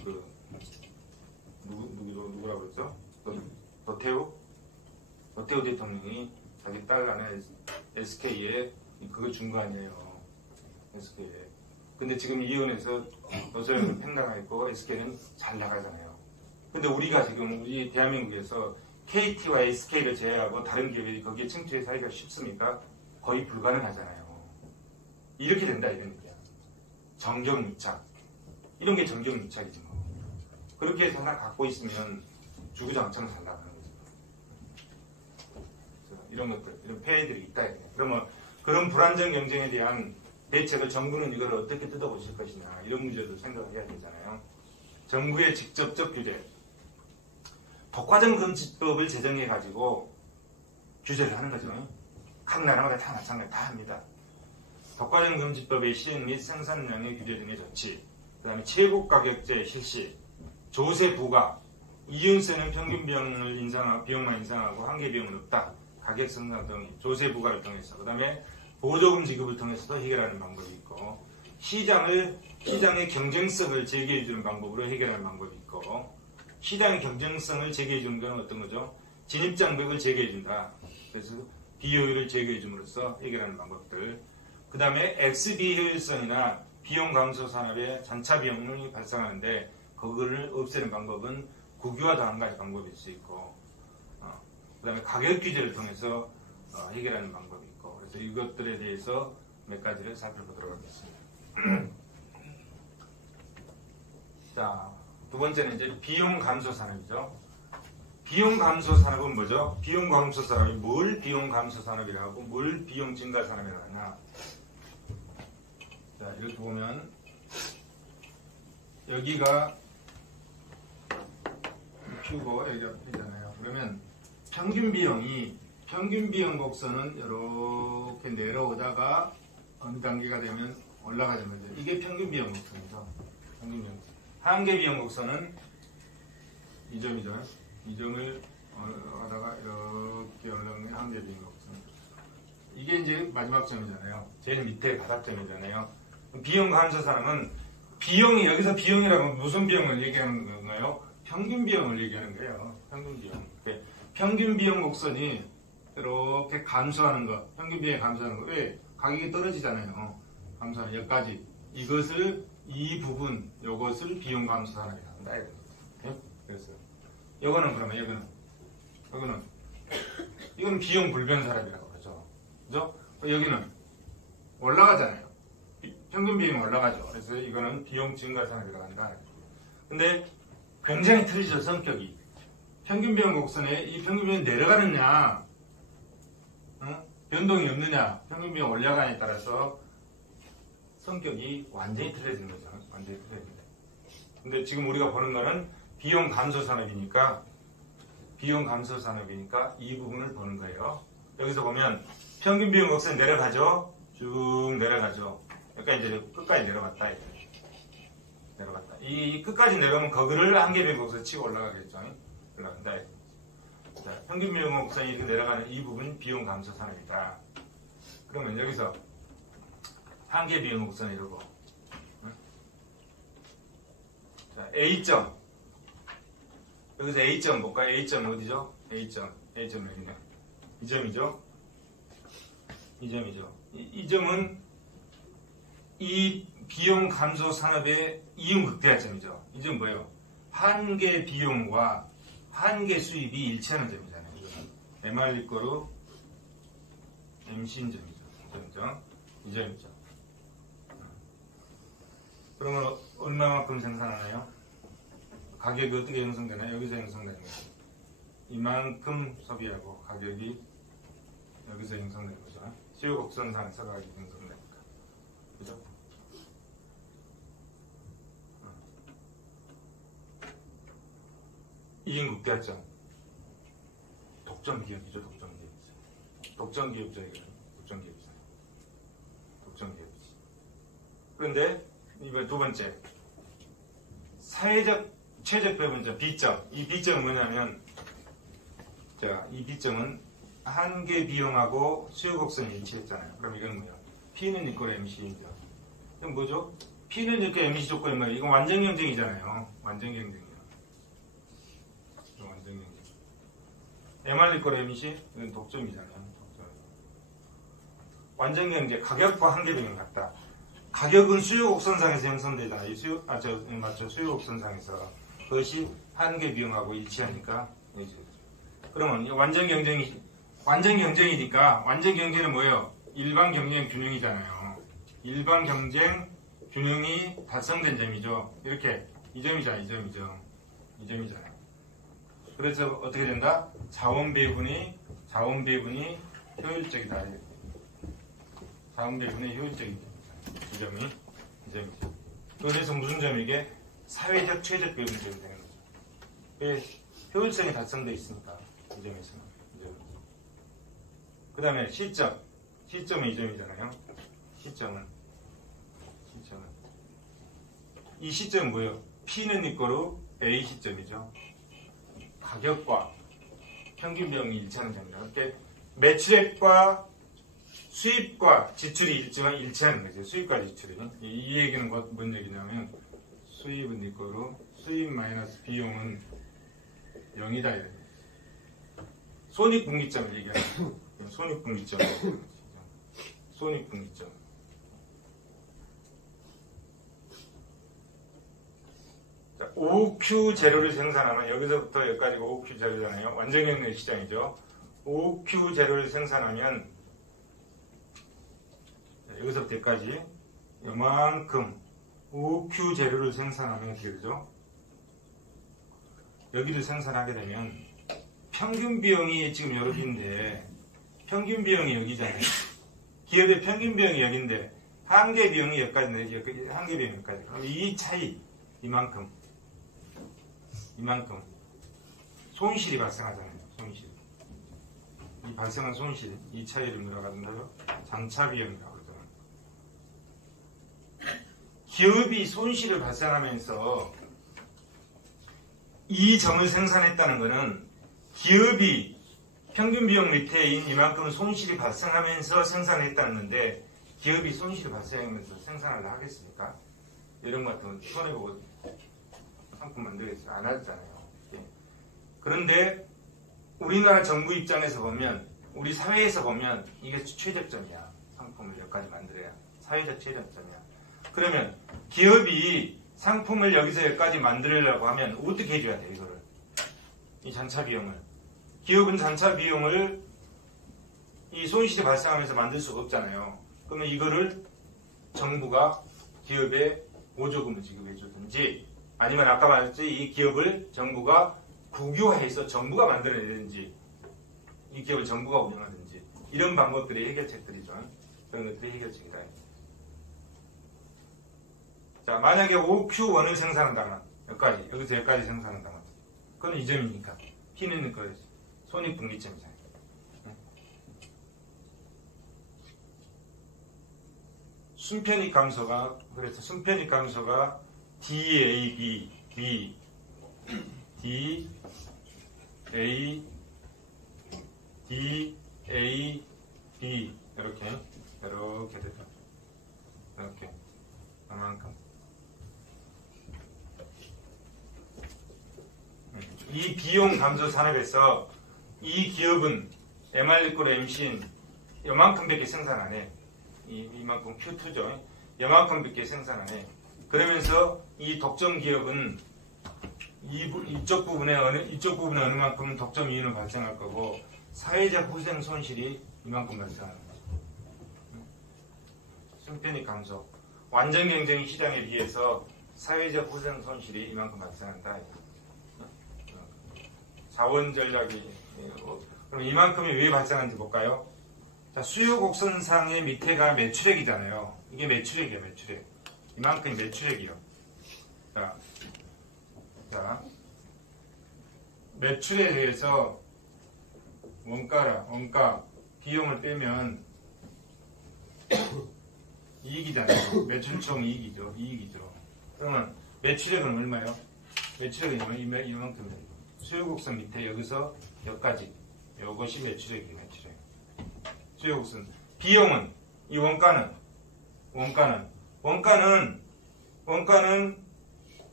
그 누구라고 그랬죠? 노태우 대통령이 자기 딸 안에 SK에 그걸 준 거 아니에요. SK에. 근데 지금 이혼해서 노소영은 팽당하고 SK는 잘 나가잖아요. 근데 우리가 지금 우리 대한민국에서 KT와 SK를 제외하고 다른 기업이 거기에 침투해서 하기가 쉽습니까? 거의 불가능하잖아요. 이렇게 된다 이런 얘기야. 정경유착. 이런 게 정경유착이지 뭐. 그렇게 해서 하나 갖고 있으면 주구장창 잘 나가는 거죠. 이런 것들, 이런 폐해들이 있다. 그러면 그런 불안정 경쟁에 대한 대책을 정부는 이걸 어떻게 뜯어보실 것이냐 이런 문제도 생각을 해야 되잖아요. 정부의 직접적 규제. 독과점 금지법을 제정해가지고 규제를 하는 거죠. 각 나라마다 다 마찬가지 다 합니다. 독과점 금지법의 시행 및 생산량의 규제 등의 조치, 그 다음에 최고가격제 실시, 조세 부과, 이윤세는 평균 비용만 인상하고 한계 비용은 없다. 가격 상승 등 조세 부과를 통해서, 그 다음에 보조금 지급을 통해서도 해결하는 방법이 있고, 시장의 경쟁성을 제기해주는 방법으로 해결하는 방법이 있고, 시장의 경쟁성을 제기해주는 건 어떤 거죠? 진입장벽을 제기해준다. 그래서 비효율을 제기해줌으로써 해결하는 방법들. 그 다음에 XB 효율성이나 비용 감소 산업의 잔차 비용이 발생하는데 그거를 없애는 방법은 국유화도 한 가지 방법일 수 있고, 그 다음에 가격 규제를 통해서 해결하는 방법이 있고, 그래서 이것들에 대해서 몇 가지를 살펴보도록 하겠습니다. 자, 두 번째는 이제 비용 감소 산업이죠. 비용 감소 산업은 뭐죠? 비용 감소 산업이 뭘 비용 감소 산업이라고 하고 뭘 비용 증가 산업이라고 하냐. 자, 이렇게 보면 여기가 큐고 여기가 P잖아요. 그러면 평균 비용 곡선은 이렇게 내려오다가 어느 단계가 되면 올라가는 거죠. 이게 평균 비용 곡선이죠. 평균 비용 곡선. 한계 비용 곡선은 이 점이죠. 이 점을 하다가 이렇게 올라오는 게 한계 비용 곡선. 이게 이제 마지막 점이잖아요. 제일 밑에 바닥점이잖아요. 비용 감소 산업은 비용이 여기서 비용이라면 무슨 비용을 얘기하는 건가요? 평균 비용을 얘기하는 거예요. 평균 비용. 평균 비용 곡선이 이렇게 감소하는 거, 평균 비용이 감소하는 거. 왜? 가격이 떨어지잖아요. 감소하는 여기까지. 이 부분, 요것을 비용 감소 산업이라고 한다. 그래서 요거는 그러면 이거는 비용 불변 산업이라고 그러죠. 그죠? 여기는 올라가잖아요. 평균 비용이 올라가죠. 그래서 이거는 비용 증가상에 들어간다. 근데 굉장히 틀리죠, 성격이. 평균 비용 곡선에 이 평균 비용이 내려가느냐, 변동이 없느냐, 평균 비용 올라가냐에 따라서 성격이 완전히 틀려지는 거죠. 완전히 틀려집니다. 근데 지금 우리가 보는 거는 비용 감소 산업이니까 이 부분을 보는 거예요. 여기서 보면 평균 비용 곡선이 내려가죠. 쭉 내려가죠. 그러니까 이제 끝까지 내려갔다. 내려갔다. 이 끝까지 내려가면 거기를 한계 비용 곡선 치고 올라가겠죠. 올라간다. 자, 평균 비용 곡선이 이렇게 내려가는 이 부분 비용 감소 산업이다. 그러면 여기서 한계 비용 곡선 이러고, 자, A점. 여기서 A점 볼까요? A점 어디죠? A점 여기네. 이 점이죠? 이 점이죠. 이 점은 이 비용 감소 산업의 이윤 극대화점이죠. 이 점 뭐예요? 한계 비용과 한계 수입이 일치하는 점이잖아요. MR 이꼬르 MC인 점이죠. 이 점이죠. 그러면 얼마만큼 생산하나요? 가격이 어떻게 형성되나요? 여기서 형성되는 거죠. 이만큼 소비하고 가격이 여기서 형성되는 거죠. 수요 곡선상에서 가격이 형성되니까. 그죠? 이윤 극대화점. 독점 기업이죠, 독점 기업이죠. 독점 기업이죠, 이거는. 독점 기업이죠. 독점 기업이지. 그런데, 이번 두 번째. 사회적 최적 배분점, B점. 이 B점은 뭐냐면, 자, 이 B점은 한계 비용하고 수요 곡선이 일치했잖아요. 그럼 이건 뭐야? P는 이꼴 MC이죠. 이건 뭐죠? P는 이렇게 MC 조건이 뭐예요? 이건 완전 경쟁이잖아요. 완전 경쟁이야. 완전 경쟁. MR 이꼴 MC? 이건 독점이잖아요. 독점. 완전 경쟁, 가격과 한계 비용 같다. 가격은 수요 곡선상에서 형성되잖아요. 맞죠? 수요 곡선상에서. 그것이 한계 비용하고 일치하니까. 그러면 완전 경쟁이니까, 완전 경쟁은 뭐예요? 일반 경쟁 균형이잖아요. 일반 경쟁 균형이 달성된 점이죠. 이렇게. 이 점이잖아요. 이 점이잖아요. 그래서 어떻게 된다? 자원 배분이 효율적이다. 자원 배분이 효율적이다. 이 점이죠. 그래서 무슨 점이게? 사회적 최적 배분점이 되는 거죠. 왜? 효율성이 달성되어 있으니까. 이 점에서는. 그 다음에 시점은 이 점이잖아요. 시점은. 이 시점은 뭐예요? P는 이꼬르 A 시점이죠. 가격과 평균 비용이 일치하는 점이죠. 이렇게 매출액과 수입과 지출이 일치하는 거죠. 수입과 지출이. 이 얘기는 뭔 얘기냐면, 수입은 이꼬르 수입 마이너스 비용은 0이다. 이래요. 손익분기점을 얘기하는 거예요. 손익분기점. 자, OQ 재료를 생산하면, 여기서부터 여기까지가 OQ 재료잖아요. 완전 경쟁 시장이죠. OQ 재료를 생산하면, 여기서부터 여기까지 요만큼 OQ 재료를 생산하면 어떻게 되죠? 여기를 생산하게 되면 평균 비용이 지금 여기인데, 평균 비용이 여기잖아요. 기업의 평균 비용이 여기인데 한계 비용이 여기까지 내지, 한계 비용이 여기까지. 그럼 이 차이, 이만큼 손실이 발생하잖아요. 이 발생한 손실, 이 차이를 뭐라고 하던가요? 장차 비용이라고 그러잖아요. 기업이 손실을 발생하면서 이 점을 생산했다는 것은 기업이 평균 비용 밑에인 이만큼 손실이 발생하면서 생산했다는 건데, 기업이 손실이 발생하면서 생산을 하겠습니까? 이런 것 같으면 손해보고 상품 만들겠어요? 안 하잖아요. 그런데 우리나라 정부 입장에서 보면, 우리 사회에서 보면 이게 최적점이야. 상품을 여기까지 만들어야 사회적 최적점이야. 그러면 기업이 상품을 여기서 여기까지 만들려고 하면 어떻게 해줘야 돼? 이거를, 이 잔차 비용을. 기업은 잔차 비용을 이 손실이 발생하면서 만들 수가 없잖아요. 그러면 이거를 정부가 기업에 보조금을 지급해 주든지 아니면 아까 말했듯이 이 기업을 정부가 국유화해서 정부가 만들어내든지 이 기업을 정부가 운영하든지 이런 방법들이 해결책들이죠. 그런 것들이 해결책이다. 자, 만약에 OQ1을 생산한다면 여기서 여기까지 생산한다면 그건 이 점이니까 P는 그 손익분기점이잖아요. 순편익 감소가 그래서 순편익 감소가 DAB, B, D, A, D, A, B 이렇게 되죠. 이렇게 이만큼. 이 비용 감소 산업에서 이 기업은 MR1 MC인 요만큼밖에 생산 안 해. 이만큼 Q2죠. 요만큼밖에 생산 안 해. 그러면서 이 독점 기업은 이쪽 부분에 어느 만큼 독점 이윤을 발생할 거고 사회적 후생 손실이 이만큼 발생하는 거죠. 순편익 감소. 완전 경쟁 시장에 비해서 사회적 후생 손실이 이만큼 발생한다. 자원 전략이 그럼 이만큼이 왜 발생하는지 볼까요? 자, 수요 곡선상의 밑에가 매출액이잖아요. 이게 매출액이에요, 매출액. 이만큼이 매출액이요. 자, 매출에 대해서 원가, 비용을 빼면 이익이잖아요. 매출총 이익이죠. 그러면 매출액은 얼마예요? 매출액은 이만큼이에요. 수요곡선 밑에 여기서 여기까지. 이것이 매출액이에요, 매출액. 수요곡선. 비용은, 이 원가는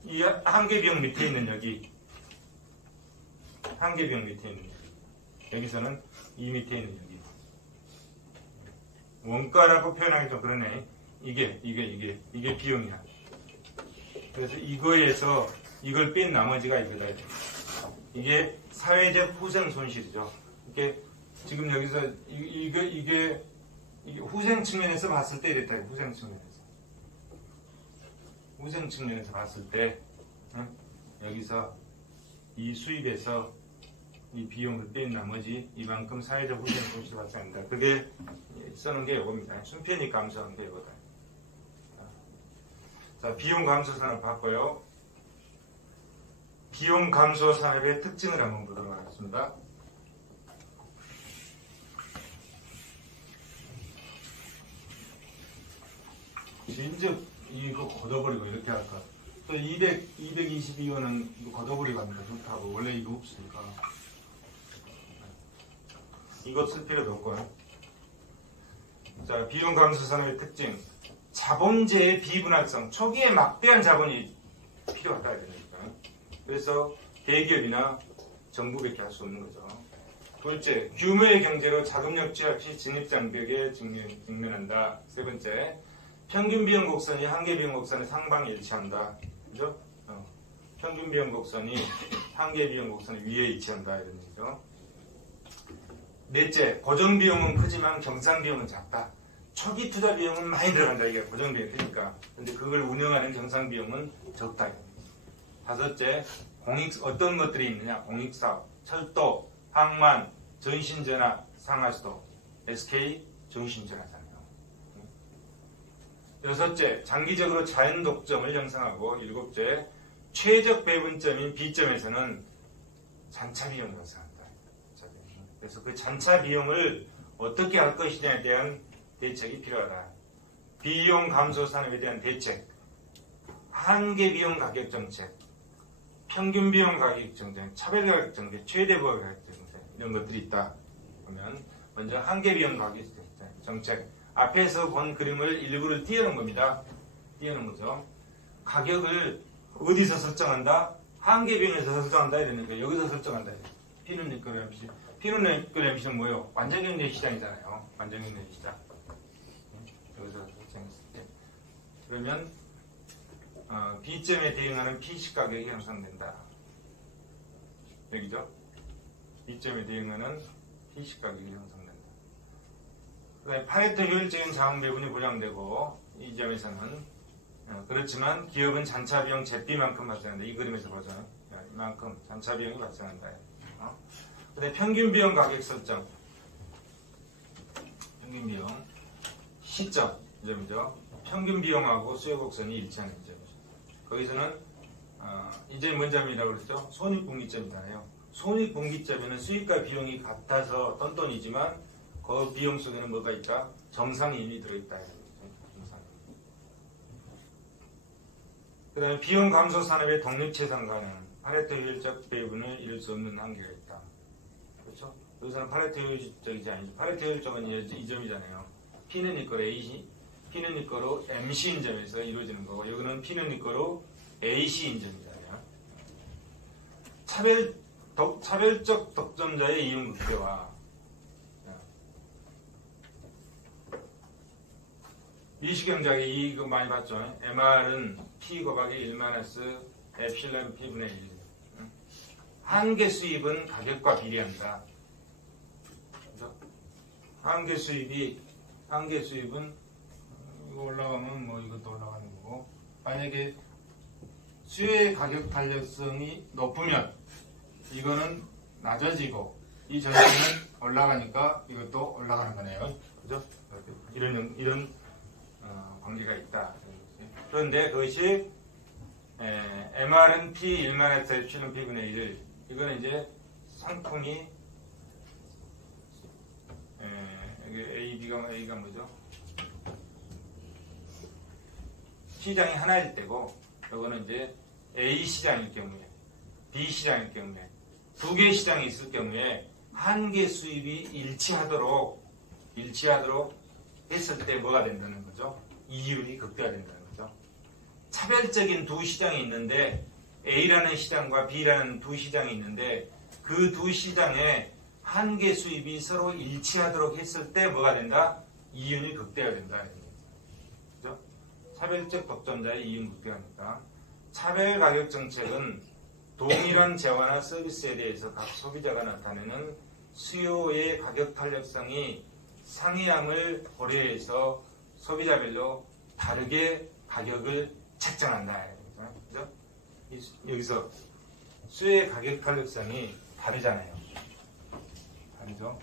이 한계비용 밑에 있는 여기. 한계비용 밑에 있는 여기. 여기서는 이 밑에 있는 여기. 원가라고 표현하기 좀 그러네. 이게 비용이야. 그래서 이거에서 이걸 뺀 나머지가 이거다. 이게 사회적 후생 손실이죠. 이게 지금 여기서 이게 후생 측면에서 봤을 때 이랬다. 후생 측면에서 봤을 때 여기서 이 수입에서 이 비용을 뺀 나머지 이만큼 사회적 후생 손실이 발생합니다. 그게 써놓은 게 이겁니다. 순편익 감소하는 게 이거다. 자, 비용 감소 산업 봤고요. 비용 감소 산업의 특징을 한번 보도록 하겠습니다. 진즉 이거 걷어버리고 이렇게 할까? 또 222호는 이거 걷어버리고 하니까 좋다고. 원래 이거 없으니까. 이거 쓸 필요도 없고요. 자, 비용 감소 산업의 특징. 자본재의 비분할성. 초기에 막대한 자본이 필요하다. 이러니까. 그래서 대기업이나 정부밖에 할 수 없는 거죠. 둘째, 규모의 경제로 자금력 취합 시 진입장벽에 직면한다. 세 번째, 평균 비용 곡선이 한계 비용 곡선의 상방에 위치한다. 그죠? 평균 비용 곡선이 한계 비용 곡선의 위에 위치한다. 이런 얘기죠. 넷째, 고정 비용은 크지만 경상 비용은 작다. 초기 투자 비용은 많이 들어간다. 이게 고정 비용이 크니까. 근데 그걸 운영하는 경상 비용은 적다. 다섯째, 어떤 것들이 있느냐? 공익사업, 철도, 항만, 전신전화, 상하수도, SK 전신전화잖아요. 여섯째, 장기적으로 자연 독점을 형성하고 일곱째, 최적 배분점인 B점에서는 잔차 비용을 형성한다. 그래서 그 잔차 비용을 어떻게 할 것이냐에 대한 대책이 필요하다. 비용 감소 산업에 대한 대책, 한계 비용 가격 정책, 평균 비용 가격 정책, 차별 가격 정책, 최대 부가 가격 정책 이런 것들이 있다. 그러면 먼저 한계 비용 가격 정책. 앞에서 본 그림을 일부를 띄워놓은 겁니다. 띄워놓은 거죠. 가격을 어디서 설정한다? 한계 비용에서 설정한다 이러니까 여기서 설정한다. 피눈니끌 MC. 피눈니끌 MC는 뭐예요? 완전경제 시장이잖아요. 완전경제 시장. 여기서 설정했을 때. 그러면 B점에 대응하는 P식 가격이 형성된다. 여기죠? B점에 대응하는 P식 가격이 형성된다. 그다음에 파레토 효율적인 자원 배분이 보장되고 이 점에서는 그렇지만 기업은 잔차 비용 제비만큼 발생한다. 이 그림에서 보죠. 이만큼 잔차 비용이 발생한다. 그다음에 평균 비용 가격 설정. 평균 비용 시점 이 점이죠. 평균 비용하고 수요 곡선이 일치하는 점이죠. 거기서는 이 점이 뭔 점이라고 그랬죠? 손익분기점이잖아요. 손익분기점에는 수익과 비용이 같아서 똔똔이지만 그 비용 속에는 뭐가 있다? 정상이인이 들어있다. 정상. 그 다음에 비용 감소 산업의 독립체상가는 파레토 효율적 배분을 이룰 수 없는 한계가 있다. 그렇죠? 여기서는 파레토 효율적이지 아니죠. 파레토 효율적은 이 점이잖아요. P는 이거로 P는 이거로 MC인 점에서 이루어지는 거고 여기는 P는 이거로 AC인 점이잖아요. 차별적 덕점자의 이윤 극대화. 미시경작에 이거 많이 봤죠? MR은 P 곱하기 1마이너스 에필론 P분의 1. 한계 수입은 가격과 비례한다. 그죠? 한계 수입은 이거 올라가면 뭐 이것도 올라가는 거고 만약에 수요의 가격 탄력성이 높으면 이거는 낮아지고 이 전체는 올라가니까 이것도 올라가는 거네요. 그죠? 이런 관계가 있다. 그런데 그것이 MR은 P 1마이너스 에필론 P분의 1. 이거는 이제 상품이 여기 A가 뭐죠? 시장이 하나일 때고 이거는 이제 A 시장일 경우에 B 시장일 경우에 두 개의 시장이 있을 경우에 한 개 수입이 일치하도록 했을 때 뭐가 된다는 거죠? 이율이 극대화된다는 거죠. 차별적인 두 시장이 있는데 A라는 시장과 B라는 두 시장이 있는데 그 두 시장에 한 개 수입이 서로 일치하도록 했을 때 뭐가 된다? 이윤이 극대화된다. 그죠? 차별적 독점자의 이윤 극대화입니다. 차별 가격 정책은 동일한 재화나 서비스에 대해서 각 소비자가 나타내는 수요의 가격 탄력성이 상이함을 고려해서 소비자별로 다르게 가격을 책정한다. 그죠? 여기서 수요의 가격 탄력성이 다르잖아요. 다르죠?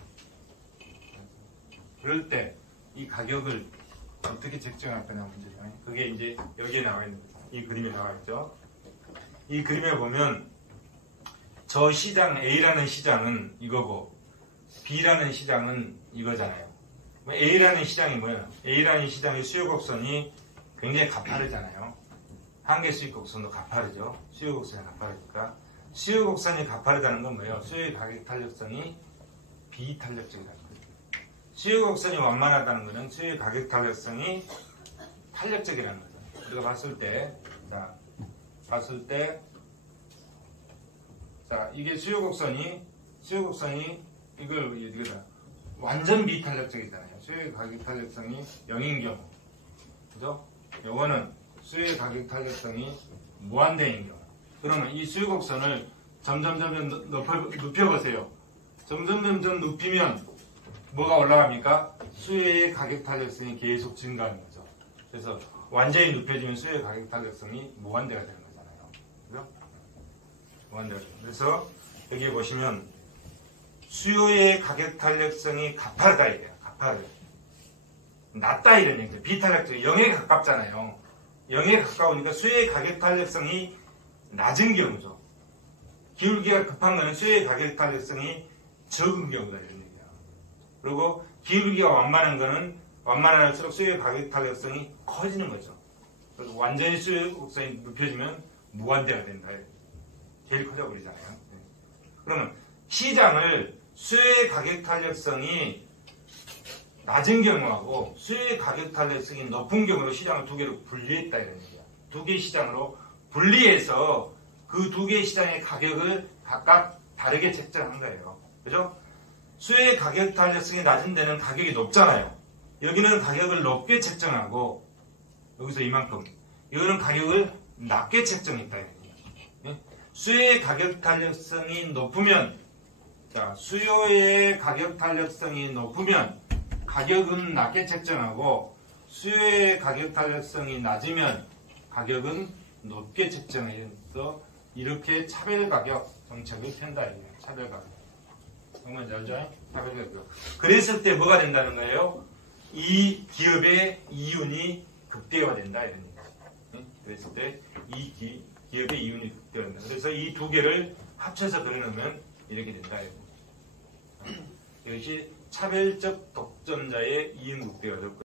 그럴 때 이 가격을 어떻게 책정할 거냐 문제죠. 그게 이제 여기에 나와 있는 거죠. 이 그림에 나와 있죠. 이 그림에 보면 저 시장 A라는 시장은 이거고 B라는 시장은 이거잖아요. A라는 시장이 뭐예요? A라는 시장의 수요 곡선이 굉장히 가파르잖아요. 한계 수익 곡선도 가파르죠. 수요 곡선이 가파르니까. 수요 곡선이 가파르다는 건 뭐예요? 수요의 가격 탄력성이 비탄력적이라는 거예요. 수요 곡선이 완만하다는 것은 수요의 가격 탄력성이 탄력적이라는 거죠. 우리가 봤을 때, 이게 수요 곡선이 이걸 이거다. 완전 비탄력적이잖아요. 수요의 가격 탄력성이 0인 경우. 그죠? 요거는 수요의 가격 탄력성이 무한대인 경우. 그러면 이 수요 곡선을 점점 눕혀보세요. 점점 눕히면 뭐가 올라갑니까? 수요의 가격 탄력성이 계속 증가하는 거죠. 그래서 완전히 눕혀지면 수요의 가격 탄력성이 무한대가 되는 거잖아요. 그죠? 무한대가 되는. 그래서 여기에 보시면 수요의 가격 탄력성이 가파르다 이래요. 가파르다. 낮다 이런 얘기죠. 비탄력적 0에 가깝잖아요. 0에 가까우니까 수요의 가격 탄력성이 낮은 경우죠. 기울기가 급한 거는 수요의 가격 탄력성이 적은 경우다 이런 얘기야. 그리고 기울기가 완만한 거는 완만할수록 수요의 가격 탄력성이 커지는 거죠. 그래서 완전히 수요의 곡선이 눕혀지면 무한대가 된다. 제일 커져버리잖아요. 그러면 시장을 수요의 가격 탄력성이 낮은 경우하고 수요의 가격 탄력성이 높은 경우로 시장을 두 개로 분리했다 이런 얘기야. 두 개의 시장으로 분리해서 그 두 개의 시장의 가격을 각각 다르게 책정한 거예요. 그죠? 수요의 가격 탄력성이 낮은 데는 가격이 높잖아요. 여기는 가격을 높게 책정하고 여기서 이만큼 이거는 가격을 낮게 책정했다. 수요의 가격 탄력성이 높으면 수요의 가격 탄력성이 높으면 가격은 낮게 책정하고 수요의 가격 타격성이 낮으면 가격은 높게 책정해서 이렇게 차별 가격 정책을 편다. 차별 가격. 정말 잘 알죠? 차별 가격. 그랬을 때 뭐가 된다는 거예요? 이 기업의 이윤이 극대화된다. 이런 얘기. 그랬을 때 이 기업의 이윤이 극대화된다. 그래서 이 두 개를 합쳐서 그려놓으면 이렇게 된다. 이것이 차별적 독점자의 이윤 극대화죠.